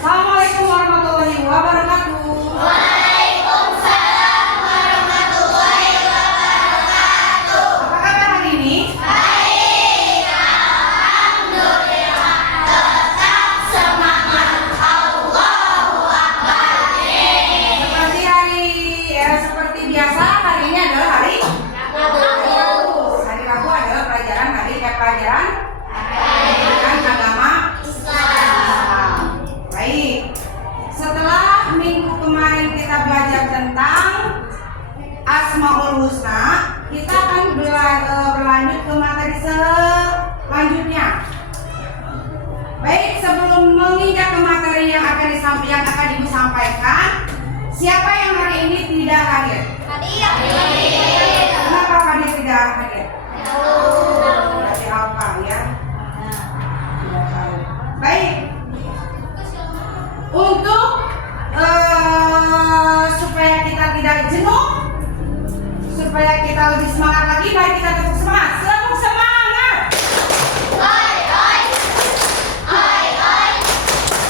Assalamualaikum warahmatullahi wabarakatuh. Waalaikumsalam warahmatullahi wabarakatuh. Apa kabar hari ini? Baik, alhamdulillah. Tetap semangat. Allahu Akbar. Seperti biasa hari ini adalah hari Rabu. Hari Rabu adalah pelajaran agama Islam. Baik. Setelah minggu kemarin kita belajar tentang Asmaul Husna, kita akan berlanjut ke materi selanjutnya. Baik, sebelum menginjak ke materi yang akan Ibu sampaikan, siapa yang hari ini tidak hadir? Kenapa Fadil tidak hadir? Berarti apa ya? Tidak tahu. Baik. Untuk supaya kita tidak jenuh, supaya kita lebih semangat lagi, mari kita tetap semangat. Selalu semangat. Oi, oi. Oi, oi.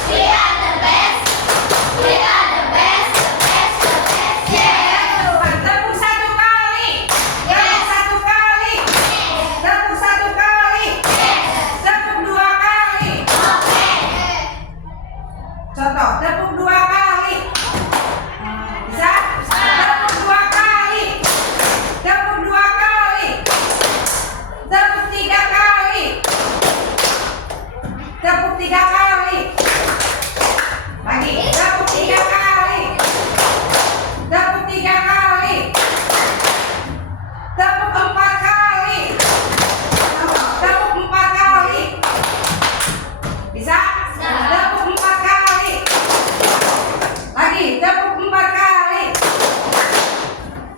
We are the best. We are the best. The best, the best. Yeah. Tepuk satu kali. Tepuk satu kali. Tepuk satu kali. Tepuk dua kali. Contoh, tepuk dua kali. Bisa? Tepuk dua kali. Tepuk dua kali. Tepuk tiga kali. Tepuk tiga kali. Lagi. Tepuk tiga kali. Tepuk tiga kali. Tepuk empat kali. Tepuk empat kali. Bisa? Tepuk empat kali. Lagi. Tepuk empat kali.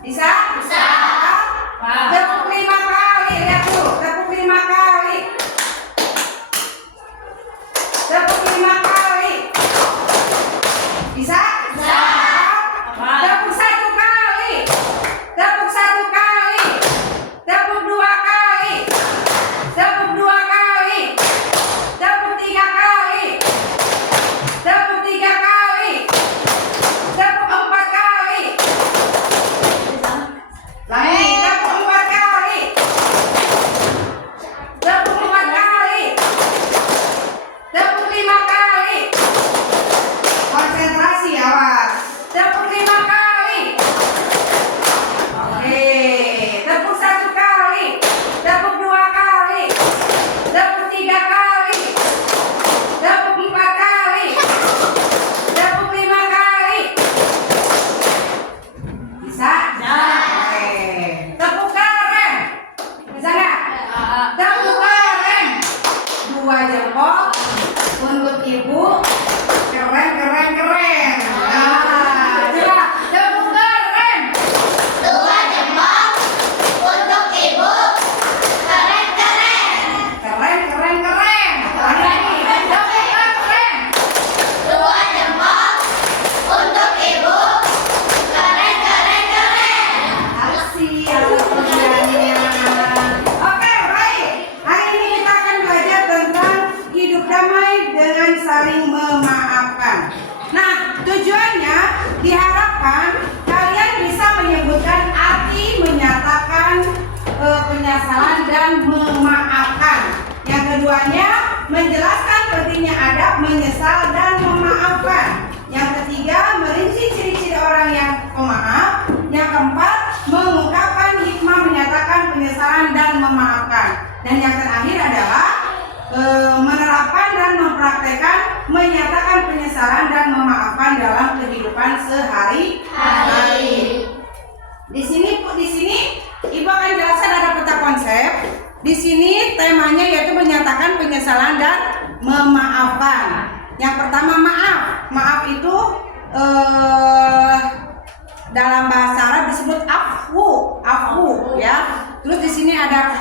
Bisa? Bisa. Tepuk lima kali. Lihat tuh. Tepuk lima kali. Tepuk lima kali. Bisa? Bisa. Tepuk satu kali. Tepuk satu kali. Tepuk dua kali. Tepuk dua kali. Tepuk tiga kali. Tepuk tiga kali. Tepuk empat kali. Lagi. Tepuk empat kali. Tepuk empat kali. Tepuk lima kali. Konsentrasi awas. Tepuk lima kali. Oke. Tepuk satu kali. Tepuk dua kali. Tepuk tiga kali. Tepuk empat kali. Tepuk lima kali. Bisa? Oke. Tepuk keren. Bisa nggak? Tepuk keren. Dua jempol untuk ibu. Keren, keren, keren. Nah, coba tepuk keren. Dua jempol untuk ibu. Keren, keren. Keren, keren, keren. Lagi. Tepuk keren. Dua jempol untuk ibu. Keren, keren, keren. Asik atas kerjaannya. Oke, baik. Hari ini kita akan belajar tentang hidup damai dengan saling memaafkan. Nah, tujuannya diharapkan kalian bisa menyebutkan arti menyatakan penyesalan dan memaafkan. Yang keduanya menjelaskan pentingnya adab menyesal dan memaafkan. Yang ketiga merinci ciri-ciri orang yang pemaaf. Yang keempat mengungkapkan hikmah menyatakan penyesalan dan memaafkan. Dan yang terakhir adalah menerapkan dan mempraktekkan menyatakan penyesalan dan memaafkan dalam kehidupan sehari-hari. Di sini Ibu akan jelaskan ada peta konsep. Di sini temanya yaitu menyatakan penyesalan dan memaafkan. Yang pertama maaf. Maaf itu dalam bahasa Arab disebut afwu ya. Terus di sini ada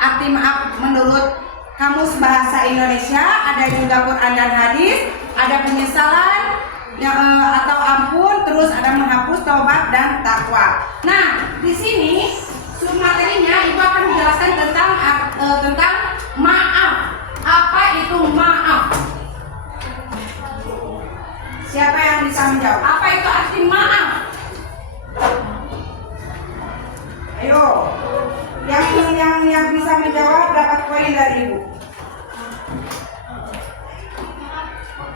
arti maaf menurut Kamus Bahasa Indonesia, ada juga Quran dan hadis, ada penyesalan atau ampun, terus ada menghapus, taubat dan takwa. Nah, di sini submaterinya Ibu akan menjelaskan tentang maaf. Apa itu maaf? yang bisa menjawab. Apa itu arti maaf? Ayo, yang bisa menjawab dapat poin dari ibu.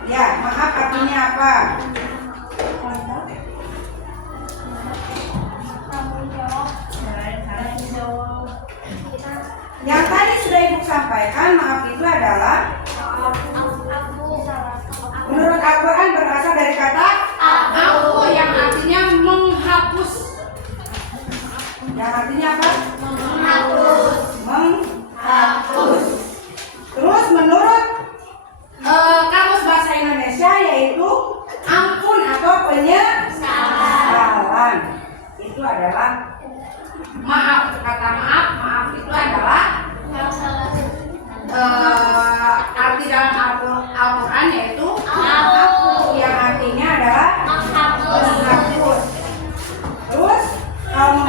Ya, maaf artinya apa? Yang tadi sudah ibu sampaikan, maaf itu adalah menurut Al-Quran berasal dari kata Afu. yang artinya menghapus. Yang artinya apa? Menghapus. Menghapus. Terus menurut Kamus Bahasa Indonesia yaitu ampun atau penyesalan. Itu adalah maaf. Kata maaf itu adalah arti dalam Al-Quran yaitu afu, yang artinya adalah menghapus. Terus kalau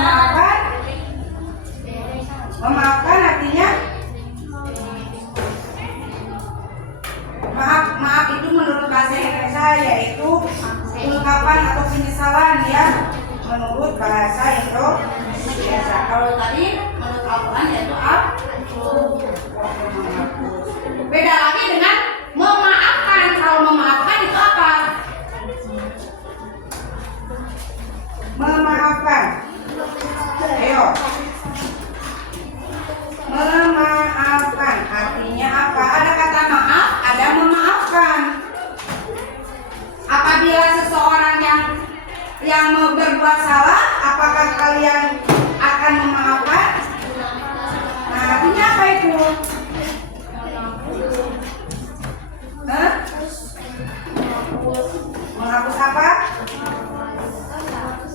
memaafkan artinya maaf itu menurut bahasa Indonesia yaitu ungkapan atau penyesalan ya menurut bahasa Indonesia. Kalau tadi menurut Al-Quran yaitu beda lagi dengan memaafkan. Kalau memaafkan itu apa? Memaafkan. Ayo. Memaafkan artinya apa? Ada kata maaf, ada memaafkan. Apabila seseorang yang berbuat salah, apakah kalian akan memaafkan? Nah, artinya apa itu? Menghapus apa?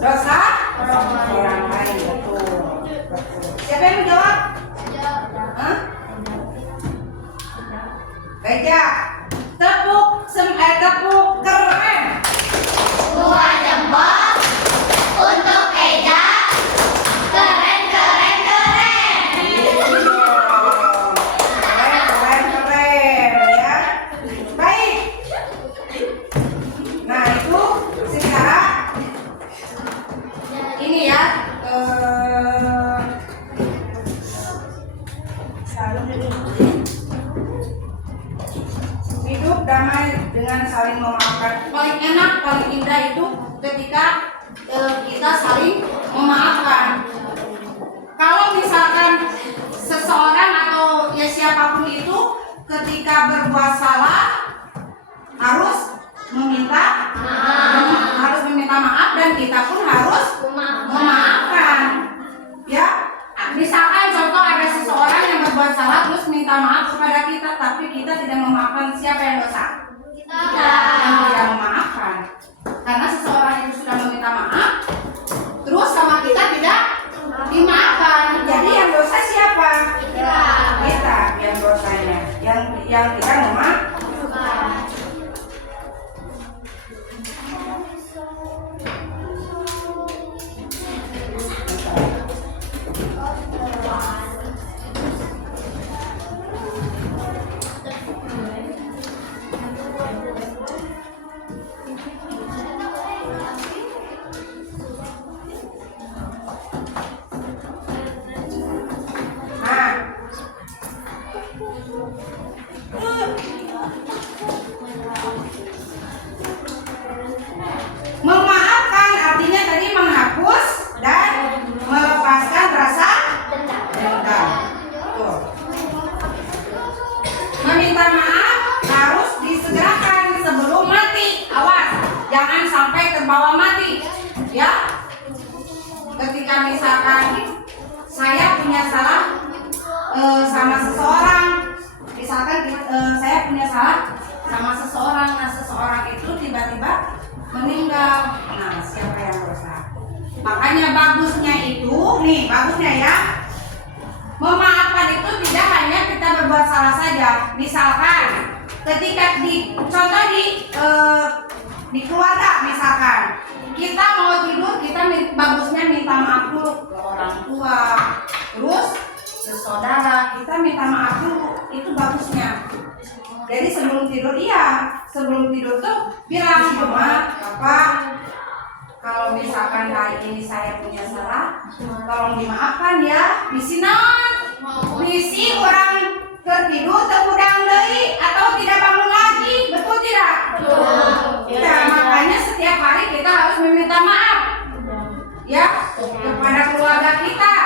Dosa orang lain. Betul. Siapa yang menjawab? Beja. Tepuk keren. Dua jempol untuk Eja. Keren. Keren ya. Baik. Nah itu secara ini ya. Hidup damai dengan saling memaafkan. Paling enak, paling indah itu ketika kita saling memaafkan. Kalau misalkan seseorang atau ya siapapun itu ketika berbuat salah harus meminta maaf dan kita pun harus memaafkan. Ya, misalkan contoh ada seseorang yang berbuat salah terus minta maaf kepada kita, tapi kita tidak memaafkan, siapa yang dosa? Yang tidak memaafkan. Karena seseorang itu sudah meminta maaf, terus sama kita tidak dimaafkan. Jadi yang dosa siapa? Kita yang dosanya, yang tidak memaafkan. Memaafkan artinya tadi menghapus dan melepaskan rasa dendam. Tuh. Meminta maaf harus disegerakan sebelum mati. Awas, jangan sampai terbawa mati. Ya. Ketika misalkan saya punya salah sama seseorang, misalkan saya punya salah sama seseorang, nah seseorang itu tiba-tiba meninggal. Nah, siapa yang dosa? Makanya bagusnya ya, memaafkan itu tidak hanya kita berbuat salah saja. Misalkan ketika di keluarga misalkan kita mau tidur, kita bagusnya minta maaf dulu ke orang tua. Terus ke saudara, kita minta maaf dulu, itu bagusnya. Jadi sebelum tidur sebelum tidur tuh bilang, Mama, Bapak, kalau misalkan hari ini saya punya salah, tolong dimaafkan ya. Misi orang tertidur terudang deui atau tidak bangun lagi, betul tidak? Betul. Nah, makanya setiap hari kita harus meminta maaf, ya, kepada keluarga kita.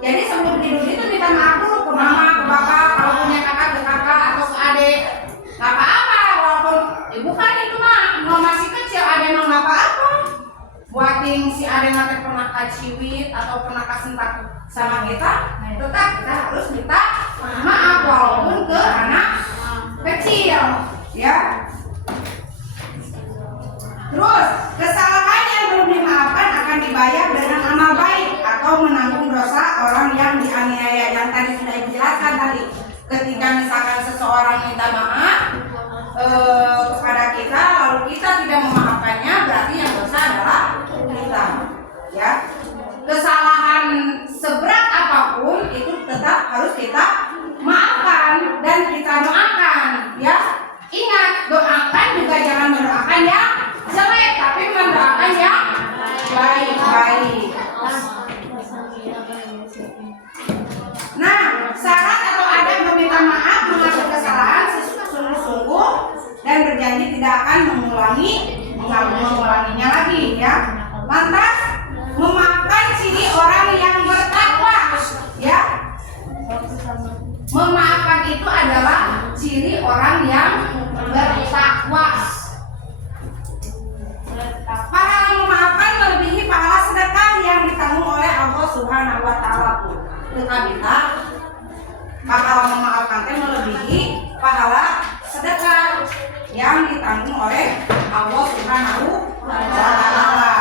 Jadi sebelum tidur itu minta maaf dulu ke mama, ke bapak, kalau punya kakak ke kakak atau ke adik, nggak apa-apa, walaupun ibu kan itu mah masih kecil, ada emang nggak apa-apa. Buatin si adik nanti pernah kaciwit atau pernah kasentak sama kita, tetap kita harus minta maaf walaupun ke anak kecil, ya. Terus kesalahan yang belum dimaafkan akan dibayar dengan amal baik atau menanggung dosa orang yang dianiaya, yang tadi sudah dijelaskan tadi. Ketika misalkan seseorang minta maaf kepada kita, lalu kita tidak memaafkannya, berarti yang dosa adalah kita, ya. Kesalahan seberat apapun itu tetap harus kita maafkan dan kita doakan, ya. Ingat, doakan juga jangan mendoakan ya jelek, tapi mendoakan yang baik-baik. Nah, syarat atau adab meminta maaf mengaku kesalahan sungguh-sungguh dan berjanji tidak akan mengulanginya lagi, ya. Lantas memaafkan ciri orang yang bertakwa, ya. Memaafkan itu adalah ciri orang yang bertakwa. Pahala memaafkan melebihi pahala sedekah yang ditanggung oleh Allah Subhanahu wa Ta'ala. Kita pahala memaafkan melebihi pahala sedekah yang ditanggung oleh Allah Subhanahu wa Ta'ala.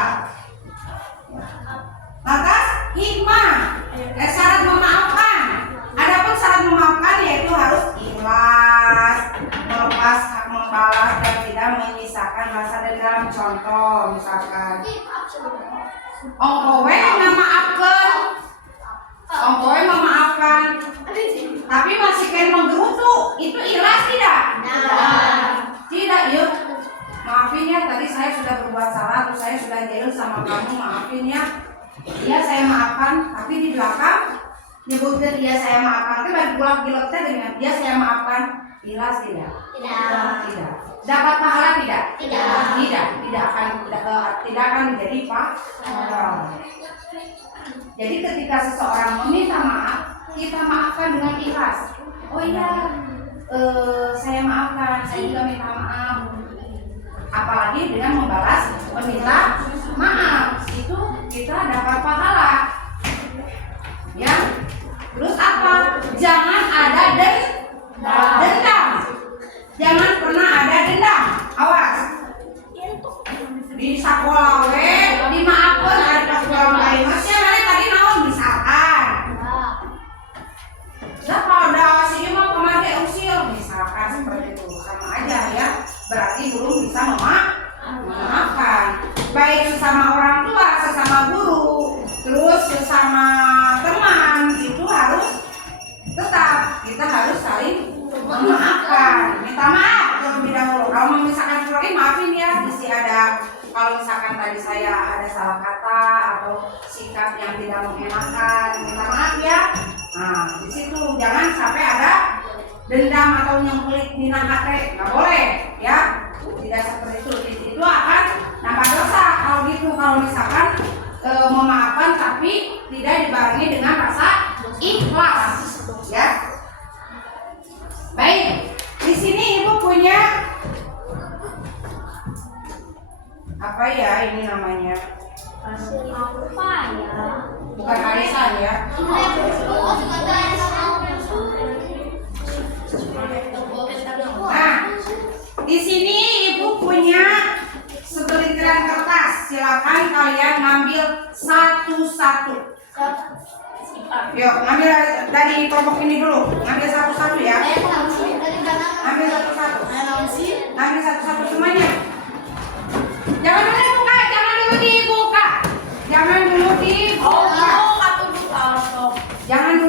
Lantas hikmah syarat memaafkan. Adapun syarat memaafkan yaitu harus ikhlas, melepas hak membalas dan tidak menyisakan rasa dendam. Contoh misalkan ongkowe memaafkan, tapi masih kayak menggerutu, itu ikhlas tidak? Tidak, yuk. Maafin ya, tadi saya sudah berbuat salah, terus saya sudah jahil sama kamu, maafin ya. Iya saya maafkan, tapi di belakang nyebutkan dia saya maafkan, tapi bagi pulang gilotnya dengan dia saya maafkan, ikhlas tidak? Tidak. Dapat pahala tidak? Tidak akan menjadi pahala. Jadi ketika seseorang meminta maaf, kita maafkan dengan ikhlas. Oh iya, saya maafkan, saya juga minta maaf. Apalagi dengan meminta maaf, itu kita dapat pahala. Ya. Terus apa? Jangan ada dendam. Jangan pernah ada dendam. Awas. Di sekolah dimaafkan ada pas orang lain. Masnya mana tadi naon misalkan. Nah kalau ada si imam kemarin usil misalkan seperti itu, sama aja ya. Berarti belum bisa memaafkan. Baik sesama orang tua, sesama guru, terus sesama teman, itu harus tetap kita harus saling memaafkan, minta maaf terlebih dahulu. Kalau misalkan keluarga maafin ya, mesti ada. Kalau misalkan tadi saya ada salah kata atau sikap yang tidak mengenakan, minta maaf ya. Nah di situ jangan sampai ada dendam atau nyengkulit minah hati, nggak boleh ya. Tidak seperti itu. Itu akan nambah dosa kalau gitu. Kalau misalkan memaafkan tapi tidak dibarengi dengan rasa ikhlas, ya. Baik, di sini ibu punya apa ya ini namanya? Apa ya? Bukan arisan ya. Nah, di sini ibu punya segelintiran kertas. Silakan kalian ngambil satu-satu. Yuk, ngambil dari kelompok ini dulu. Ngambil satu-satu ya. Ambil satu-satu. Ambil satu-satu semuanya. Jangan dulu dibuka, jangan dulu dibuka. Jangan dulu dibuka. Jangan dulu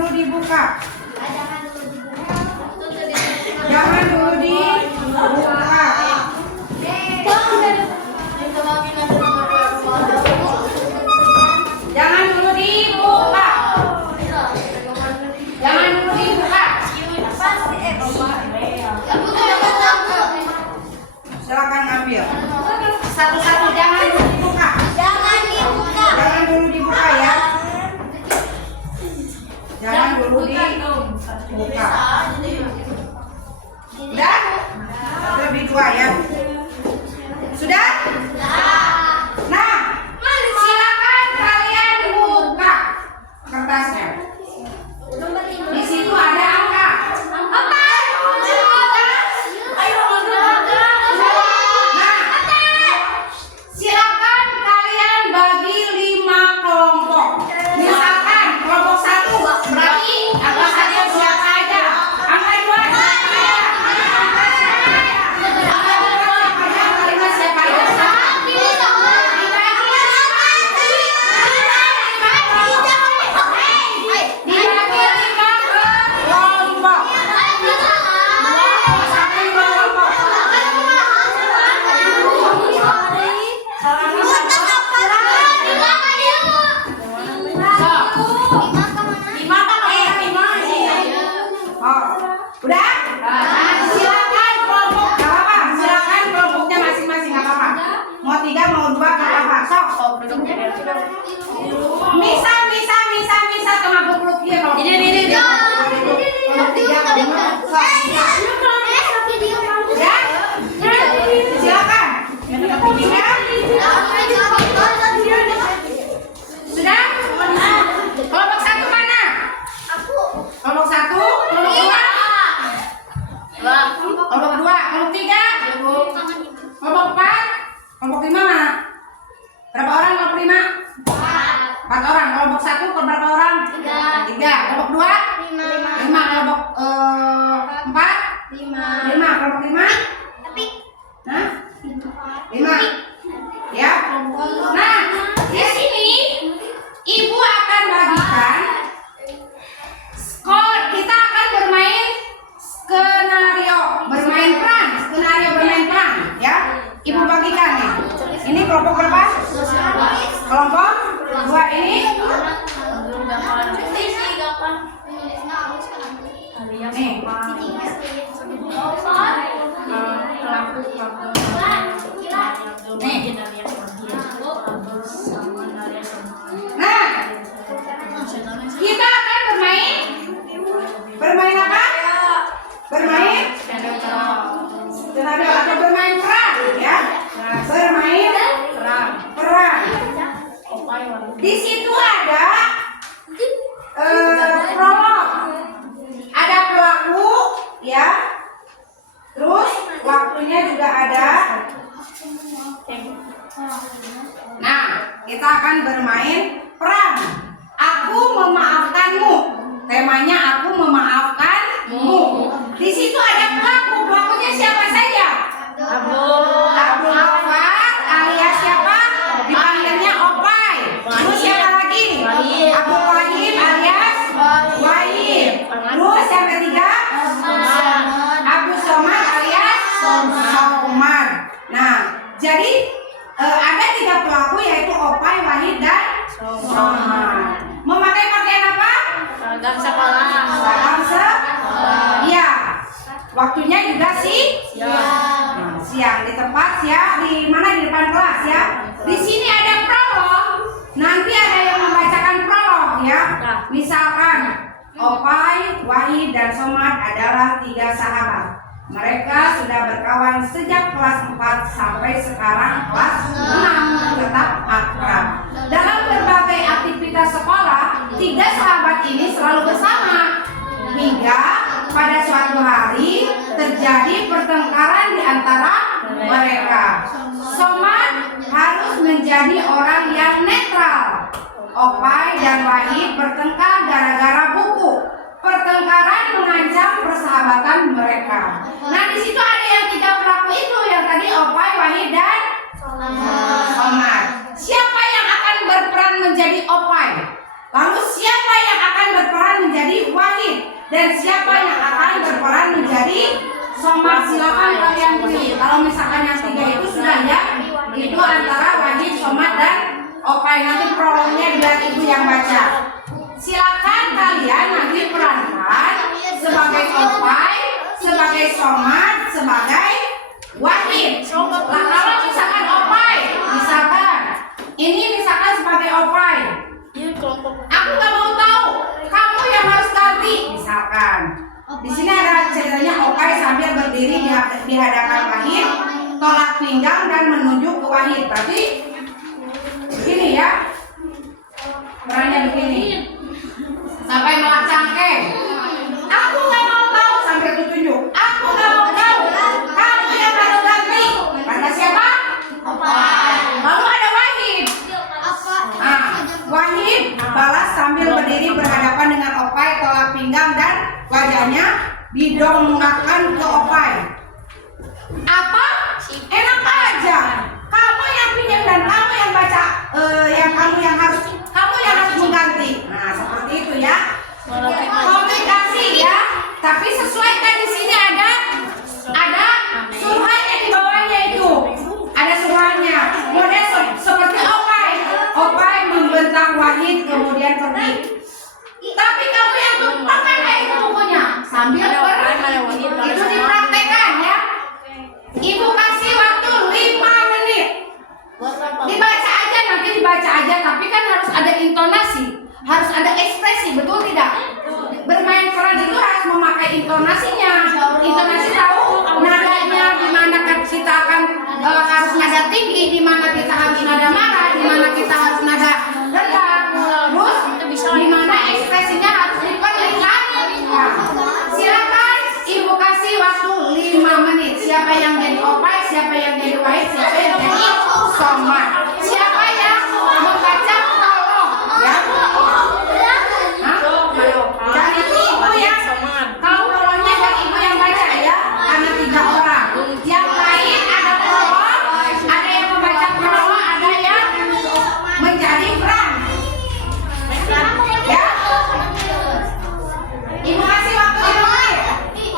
Misa tengah peluk dia kalau ini. Kalau tiga kalau ya, silakan. Sudah? Kelompok satu mana? Kelompok satu, kelompok dua, kelompok dua, kelompok tiga, kelompok empat, kelompok lima mana? Berapa orang kelompok lima? 4 orang. Kelompok satu berapa orang? 3. Kelompok dua? 5. Kelompok empat? 5. Kelompok lima? Hah? 5. Ya. Nah, di sini ibu akan bagikan skor. Kita akan bermain bermain peran, ya. Ibu bagikan nih. Ini kelompok berapa? Kelompok 2 ini. Nih. Nah, kita akan bermain apa? Bermain skenario atau bermain peran, ya. Bermain peran. Di situ ada prolog, ada pelaku, ya. Terus waktunya juga ada. Nah, kita akan bermain peran. Aku memaafkanmu. Temanya aku memaafkanmu. Di situ ada pelaku. Pelakunya siapa saja? Abdul Hafad alias siapa? Dipanggilnya Opai. Terus siapa lagi? Abdul Wahid alias Wahid. Terus yang ketiga? Abdul Somad alias Somad. Nah, jadi ada 3 pelaku yaitu Opai, Wahid, dan Somad. Memakai pakaian apa? Seragam sekolah. Iya. Waktunya juga siang di tempat ya, di mana di depan kelas ya. Di sini ada prolog. Nanti ada yang membacakan prolog ya. Misalkan Opai, Wahid, dan Somad adalah 3 sahabat. Mereka sudah berkawan sejak kelas 4 sampai sekarang kelas 6, tetap akrab. Dalam berbagai aktivitas sekolah, 3 sahabat ini selalu bersama. Hingga pada suatu hari terjadi pertengkaran di antara mereka. Somad harus menjadi orang yang netral. Opai dan Wahid bertengkar gara-gara buku. Pertengkaran mengancam persahabatan mereka. Nah, di situ ada yang 3 pelaku itu yang tadi Opai, Wahid, dan Somad. Siapa yang akan berperan menjadi Opai? Lalu siapa yang akan berperan menjadi Wahid? Dan siapa yang akan berperan menjadi Somad? Silakan kalian pilih. Kalau misalkan yang 3 itu sudah ya, itu antara Wahid, Somad, dan Opai. Nanti prolognya biar ibu yang baca. Silakan kalian nanti perankan sebagai Opai, sebagai Somad, sebagai Wahid. Nah, kalau misalkan Opai, ini misalkan sebagai Opai, aku nggak mau tahu, kamu yang harus ganti. Misalkan di sini ada ceritanya Opai sambil berdiri di hadapan Wahid, tolak pinggang dan menunjuk ke Wahid. Berarti begini ya, perannya begini. Sampai melak cangkeng. Aku nggak mau tahu sampai tunjuk. Aku nggak mau tahu. Kamu yang harus ganti. Kata siapa? Opai. Lalu ada Wahid. Nah, Wahid balas sambil berdiri berhadapan dengan Opai, tolak pinggang dan wajahnya didongakkan ke Opai. Apa? Enak aja. Kamu yang pinjam dan kamu yang baca, kamu yang harus mengganti. Nah, seperti itu ya. Komunikasi ya. Tapi sesuaikan di sini ada suruhannya di bawahnya itu. Ada suruhannya. Model seperti Opai. Opai membentak Wahid kemudian pergi. Tapi kamu yang tumpahkan itu bukunya sambil itu dipraktekkan tinggi, di mana kita harus nada marah, di mana kita harus nada rendah, terus di mana ekspresinya harus diperlihatkan. Silakan Ibu kasih waktu 5 menit. Siapa yang jadi Opai, siapa yang jadi Wahid, siapa yang jadi Somad. Siapa yang membaca prolog, ya? Dan itu Ibu ya. Kalau prolognya dari Ibu yang baca ya, ada 3 orang. Yang lain ada prolog, ada yang membaca prolog, ada yang menjadi peran. Ya? Ibu kasih waktu 5 menit.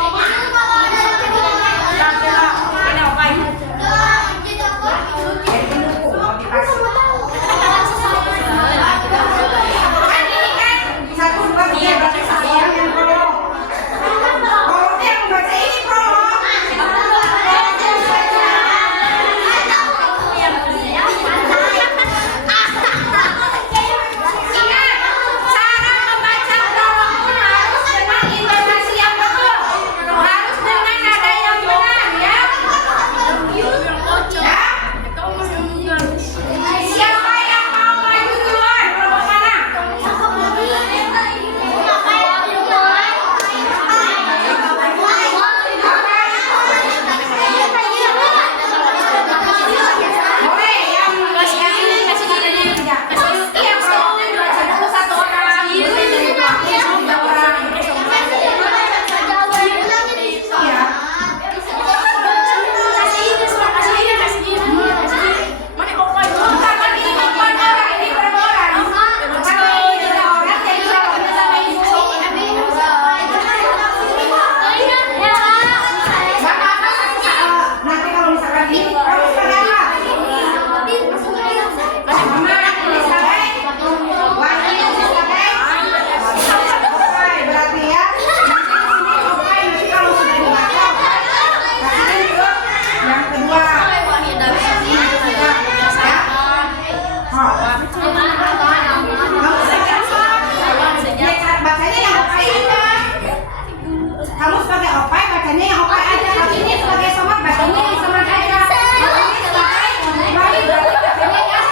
Kamu sebagai Opai bacanya yang Opai aja. Kalau ini sebagai Somad bacanya yang Somad aja. Kalau ini sebagai Wahid bacanya yang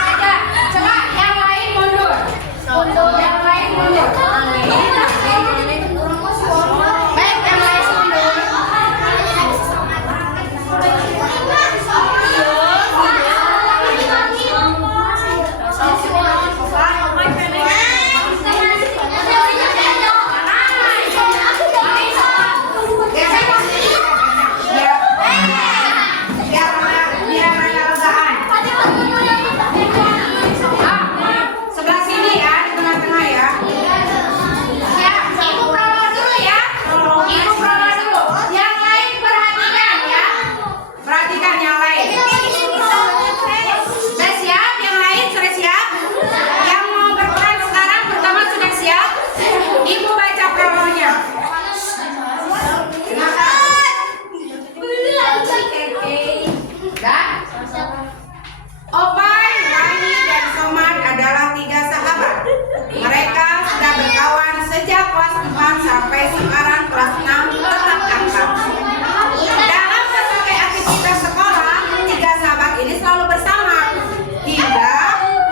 aja. Coba yang lain mundur. Yang lain mundur. Baik, yang lain mundur. Sebelah sini ya, di tengah-tengah ya. Ya, Ibu prolog dulu ya. Ibu prolog dulu. Yang lain perhatikan ya. Perhatikan yang lain. Sudah siap? Yang lain sudah siap? Yang mau berperan sekarang pertama sudah siap? Ibu baca prolognya. Dan Opai, Wahid, dan Somad adalah 3 sahabat. Mereka sudah berkawan sejak kelas 4 sampai sekarang kelas 6 tetap akrab. Dalam berbagai aktivitas sekolah, 3 sahabat ini selalu bersama. Hingga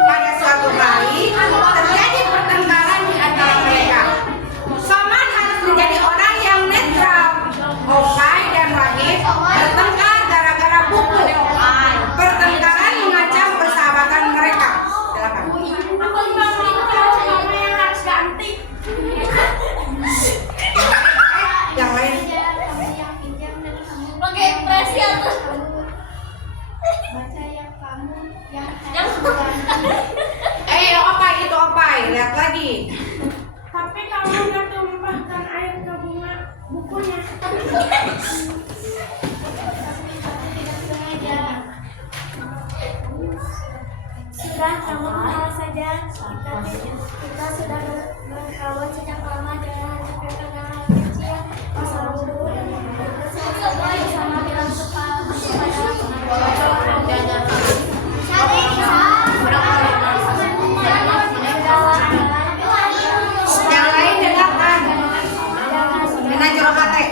pada suatu hari terjadi pertengkaran di antara mereka. Somad harus menjadi orang yang netral. Opai dan Wahid bertengkar gara-gara buku. Pertengkaran mengancam persahabatan mereka. Silakan. Yang lain. Pakai ekspresi atau Opai itu Opai. Lihat lagi. Tapi kamu nggak tumpahkan air ke bunga bukunya. sudah kamu kenal saja kita sudah berkawan sejak lama dengan perkenalan kecil masa lalu bersama bilang Yang lain dengarkan. Dengan jero hati.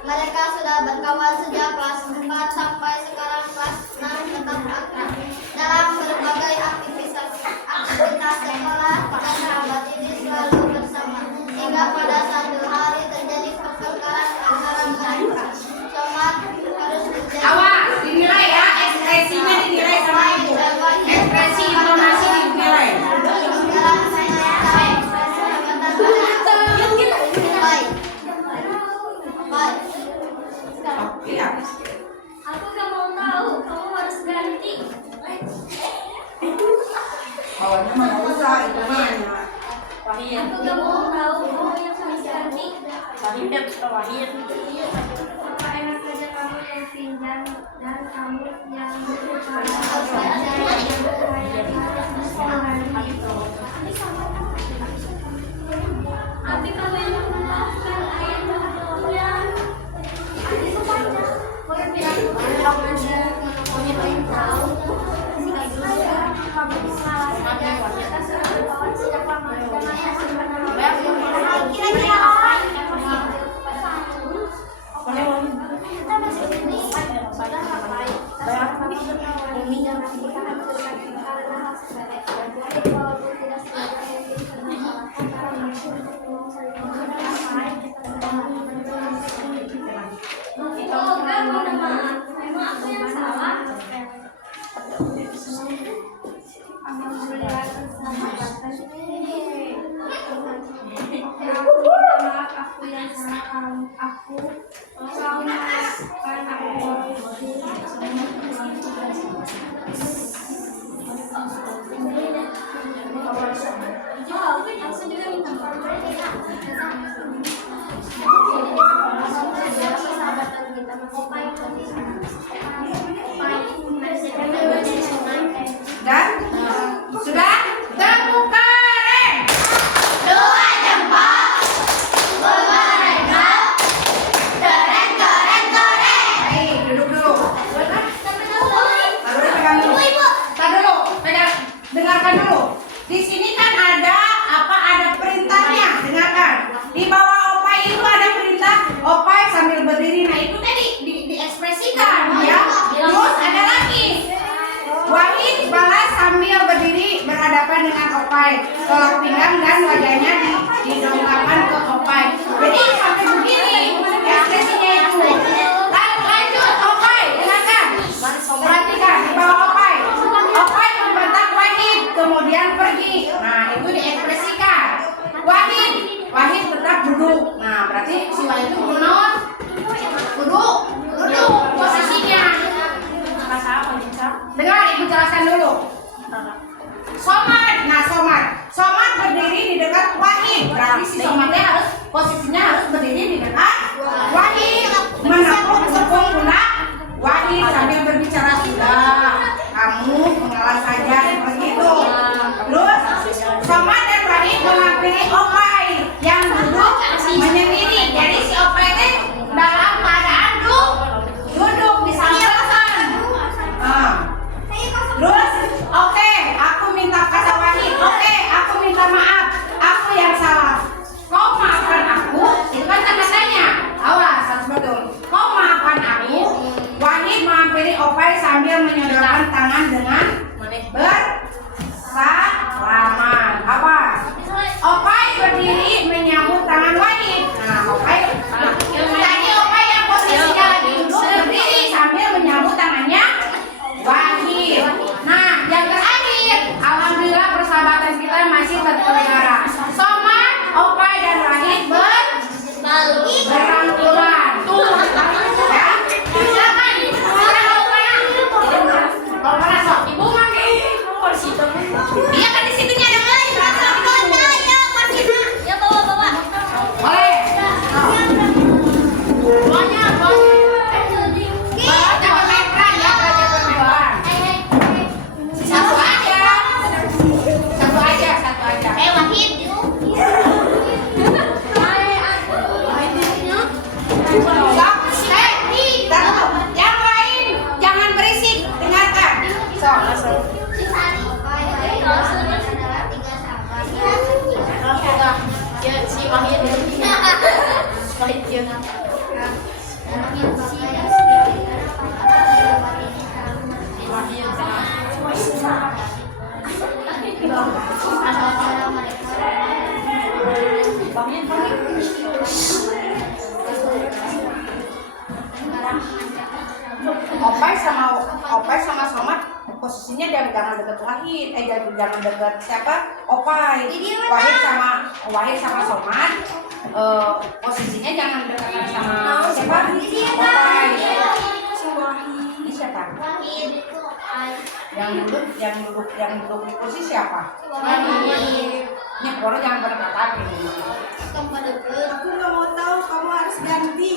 Mereka sudah berkawan sejak kelas 4 sampai sekarang kelas 6 tetap akrab. Dalam berbagai aktivitas sekolah, para sahabat ini selalu bersama. Hingga pada satu hari terjadi pertengkaran antara mereka. Somad harus menjadi. Awas, dinilai ya, ekspresinya dinilai sama ibu. Ekspresi intonasi dinilai. Sekarang saya baik. Iya. Aku gak mau tahu, kamu harus ganti. Awalnya mana usah itu mana. Aku gak mau tahu, kamu yang harus ganti. Apa enak saja kamu yang pinjam dan kamu yang tapi kamu yang memaafkan ayah dan kamu yang itu banyak. Kamu pengen tahu. Kamu salah saja. Kita sudah kawan sejak lama dan ayah sebenarnya. Kira-kira kita masih ini sudah sampai. Dan sudah terbuka rem. 2 jempol bermereka keren. Baik, duduk dulu. Lalu pegang dulu. Tar dulu, pegang. Dengarkan dulu. Di sini kan ada perintahnya. Dengarkan. Di bawah opai itu ada perintah. Opai sambil berdiri. Nah itu tadi diekspresikan ya. Terus ada lagi. Wahid balas sambil berdiri berhadapan dengan opai. Tolak pinggang dan wajahnya didongakkan ke opai. Jadi sampai begini ekspresinya itu. Lanjut opai, dengarkan. Perhatikan di bawah opai. Opai membentak Wahid kemudian pergi. Nah itu diekspresikan. Wahid tetap duduk. Nah berarti si Wahid itu duduk. Duduk posisinya. Dengar, ibu jelaskan dulu. Somad berdiri di dekat Wahid. Berarti si Somadnya posisinya berdiri di dekat Wahid. Menepuk pundak Wahid sambil berbicara, sudah, kamu mengalah saja seperti itu. Terus pilih Opai yang duduk menyendiri. Jadi si Opai itu dalam keadaan duduk di samping. Terus, oke, aku minta kata Wahid. Oke, aku minta maaf. Aku yang salah. Kau maafkan aku. Itu kan tanda tanya. Awas, harus betul. Kau maafkan aku. Wahid menghampiri Opai sambil menyodorkan tangan dengan bersalaman. Apa? Opai berdiri menyambut tangan Wahid. Nah, Opai. Tadi Opai yang posisinya lagi duduk berdiri sambil menyambut tangannya Wahid. Nah, yang terakhir, alhamdulillah persahabatan kita masih terpelihara. Somat, Opai dan Wahid berangkulan. Tuh, ya. Silakan. Kalau mana sok? Ibu mangke. Iya kan di situnya ada lain. Ya bawa. Boleh. Semuanya, jangan main ya, belajar berduaan. Satu aja. Wahid. Yang lain jangan berisik, dengarkan. So. Si Wahid. Opai sama Somat posisinya jangan dekat Wahid, jangan dekat siapa? Opai. Wahid sama Somat posisinya jangan dekat sama siapa? Opai. Ini siapa? Yang duduk di posisi siapa? Ini orang jangan pada kata Aku nggak mau tahu, kamu harus ganti.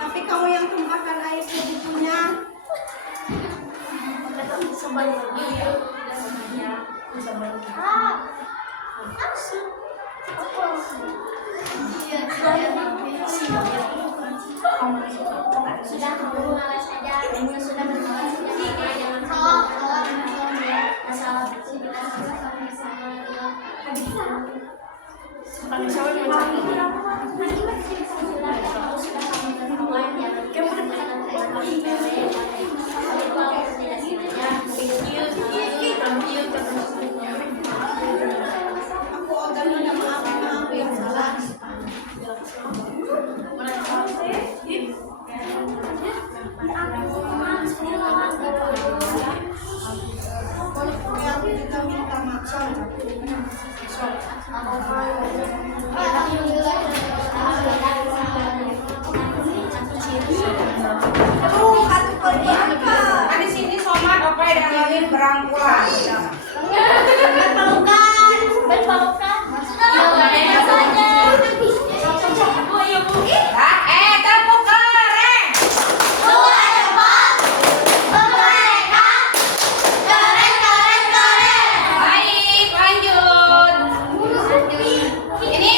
Tapi kamu yang tumpahkan air ke bukunya. Sudah kamu malas saja, sudah bermalas jangan masalah Aku akan minta maaf yang salah. Aku juga minta maaf. Kan di sini Somat, Opai dan Wahid berangkulan. Tepuk keren. Baik, lanjut. Ini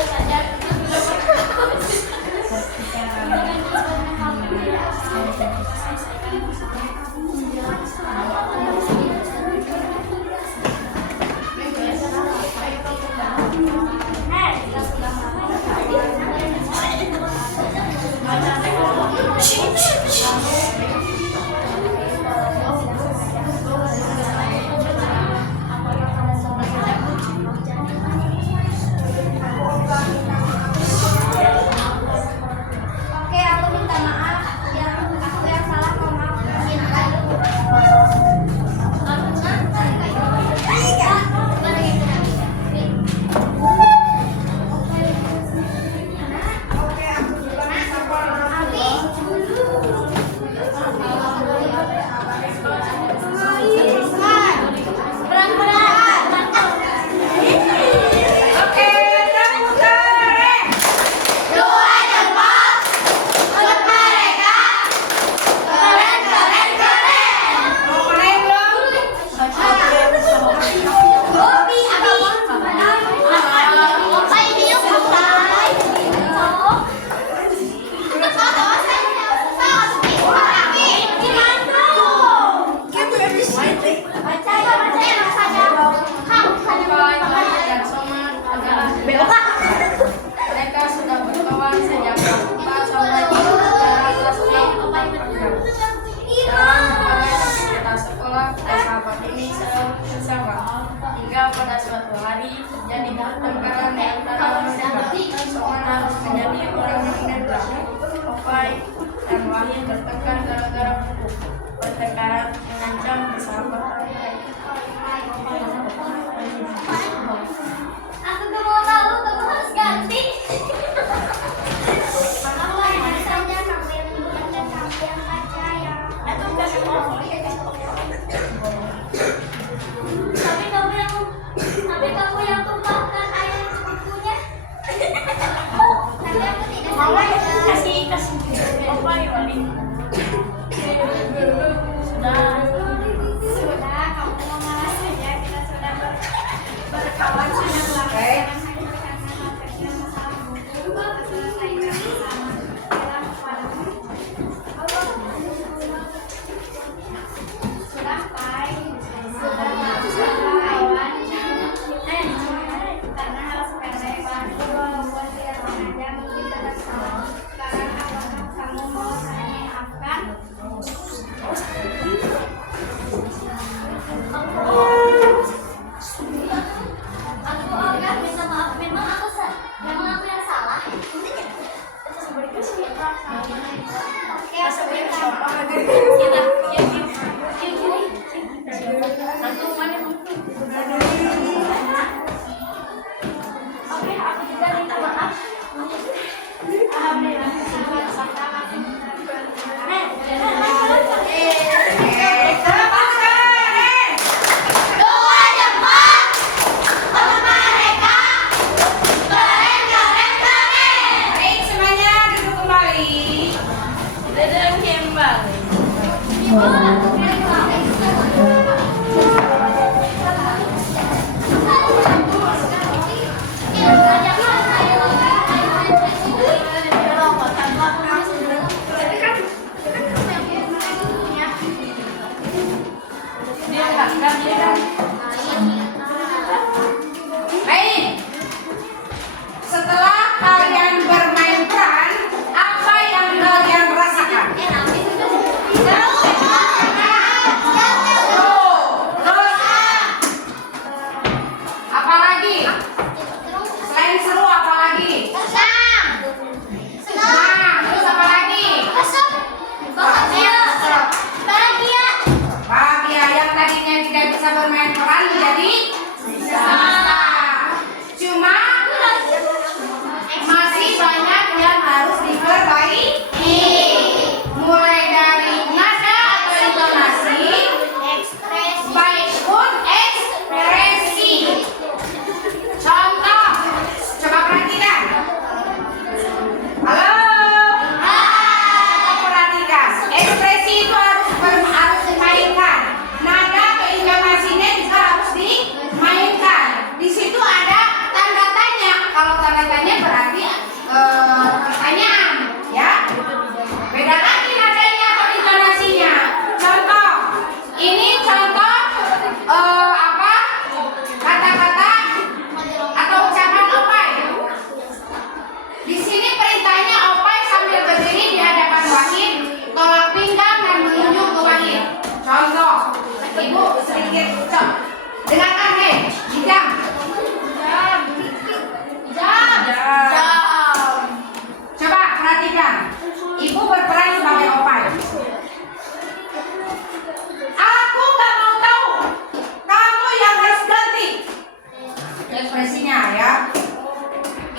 saja kita Oke, aku minta maaf. Aku yang salah, kau maafkan. Oke, aku juga bisa Oke, tepuk tangan. Dua jempol untuk mereka. Keren, keren, keren. Mau keren dong? Hobi, apa ini yuk mulai? Gimana? Baca yang saja. Dan Soman adalah mereka sudah berkawan sejak kelas 4 sampai kelas 6 dalam berbagai sekolah. Sahabat ini selalu bersama hingga pada suatu hari terjadi pertengkaran di antara mereka. Soman harus menjadi orang yang netral. Opai dan Wahid bertengkar gara-gara buku. Pertengkaran mengancam persahabatan mereka. Aku gak mau tahu, kamu harus ganti. Kamu yang saja, kamu yang bilang dan kamu yang percaya. Tapi kamu yang tumpahkan air di bukunya. Tapi aku tidak sengaja. Kasih Opai Wahid. Sudah. Sudah, kamu mau marah saja, kita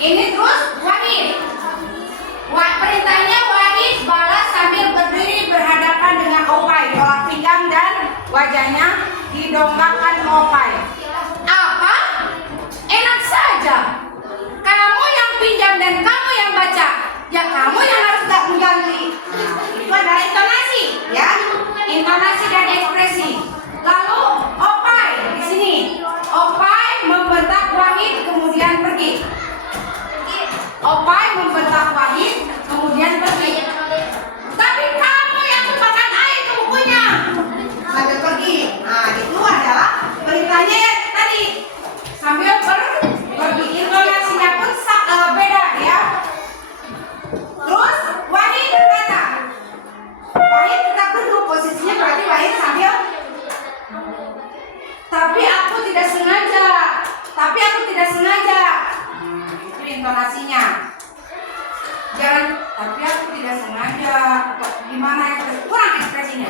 Ini terus Wahid. Perintahnya Wahid balas sambil berdiri berhadapan dengan Opai. Tolak pinggang dan wajahnya didongakkan Opai. Apa? Enak saja. Kamu yang pinjam dan kamu yang baca. Ya kamu yang harus mengganti. Itu adalah intonasi, ya. Intonasi dan ekspresi. Lalu Opai di sini. Opai membentak Wahid kemudian pergi. Opai membentak Wahid kemudian pergi. Tapi kamu yang tumpahkan air ke bukunya sambil pergi. Nah itu adalah beritanya ya tadi sambil pergi. Intonasinya pun beda ya. Terus Wahid berkata, Wahid tetap duduk posisinya berarti Wahid sambil. Tapi aku tidak sengaja. Itu intonasinya. Jangan. Tapi aku tidak sengaja. Atau gimana? Kurang ekspresinya.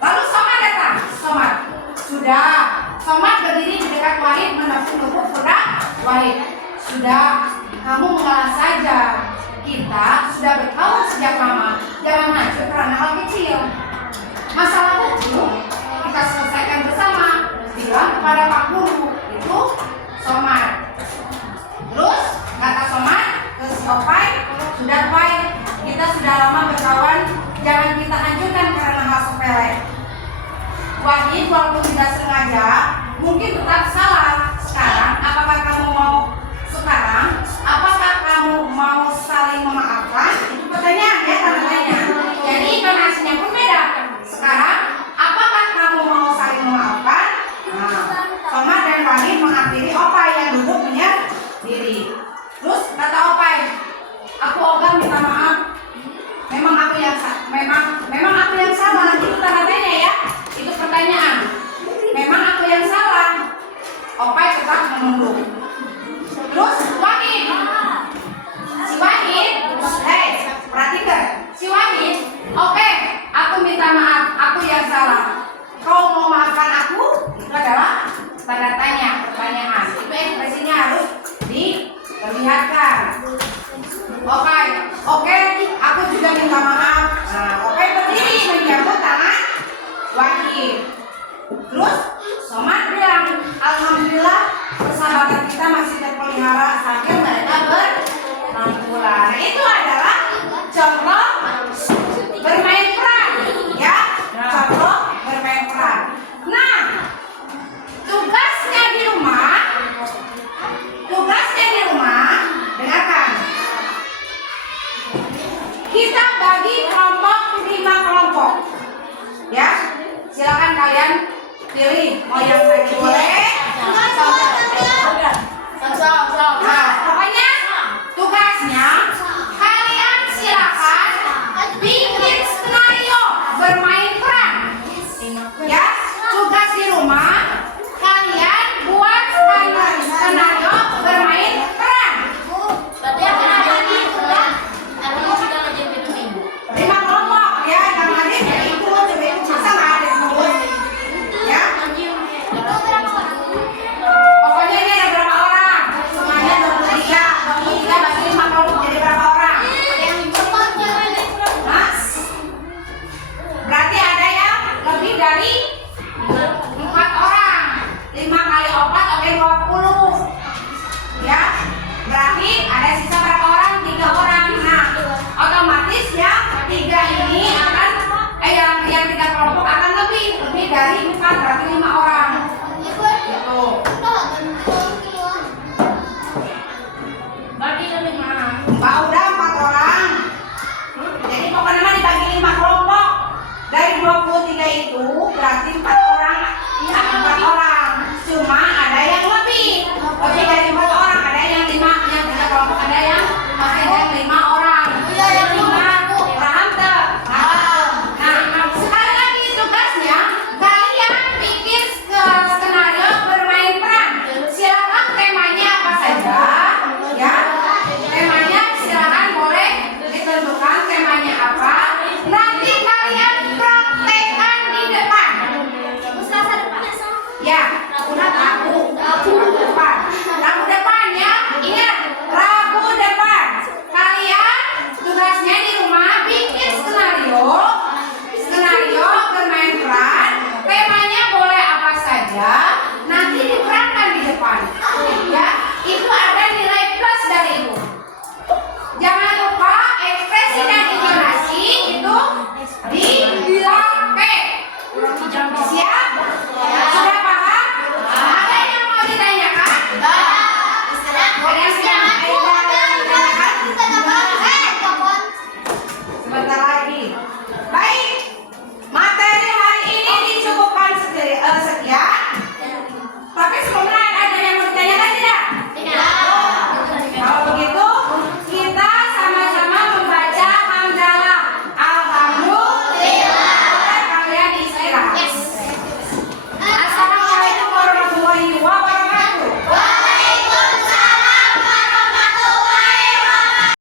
Lalu Somad datang. Somad. Sudah. Somad berdiri di dekat Wahid menepuk pundak Wahid. Sudah. Kamu mengalah saja. Kita sudah berkawan sejak lama. Jangan hancur karena hal kecil. Masalah buku kita selesaikan bersama. Bilang kepada Pak Guru. Itu Somad. Terus kata Somad ke si Opai, sudah Opai, kita sudah lama berkawan. Jangan kita hancurkan karena hal sepele. Wahid walaupun tidak sengaja, mungkin tetap salah. Apakah kamu mau saling memaafkan? Itu pertanyaan ya, tanya. Jadi intonasinya pun beda. Sekarang, apakah kamu mau saling memaafkan? Nah, Somad dan Wahid mengakhiri Opai yang duduk menyendiri. Terus kata Opai, aku ogah minta maaf. Memang aku yang salah. Itu tanda tanya ya. Itu pertanyaan. Memang aku yang salah. Opai tetap menunduk. Terus Wahid. Si Wahid, perhatikan. Si Wahid, oke, aku minta maaf, aku yang salah. Kau mau maafkan aku? Itu adalah tanda tanya, pertanyaan. Itu ekspresinya harus diperlihatkan. Oke, aku juga minta maaf. Nah, oke berdiri menjambut tangan Wahid. Terus Somad bilang, alhamdulillah persahabatan kita masih terpelihara sambil mereka berangkulan. Nah, itu adalah contoh bermain peran, ya. Contoh bermain peran. Nah, tugasnya di rumah, dengarkan. Kita bagi kelompok 5 kelompok, ya. Silakan kalian pilih mau yang tadi boleh. Nah, pokoknya tugasnya kalian silakan bikin skenario bermain peran. Ya, tugas di rumah kalian buat skenario bermain peran. 5 kelompok ya, yang hadir ya itu masa nggak ada terus ya. Pokoknya ini ada berapa orang? Semuanya 23 bagi 5 kelompok jadi berapa orang? Mas? Berarti ada yang lebih dari 4 orang. 5 kali 4 oke 20. Ya. Berarti ada sisa berapa orang? 3 orang. Nah, otomatis yang 3 ini akan yang 3 kelompok akan lebih dari 4, berarti 5 orang. Gitu. Mbak udah 4 orang. Jadi pokoknya dibagi 5 kelompok. Dari 23 itu berarti 4 orang. Cuma ada yang lebih dari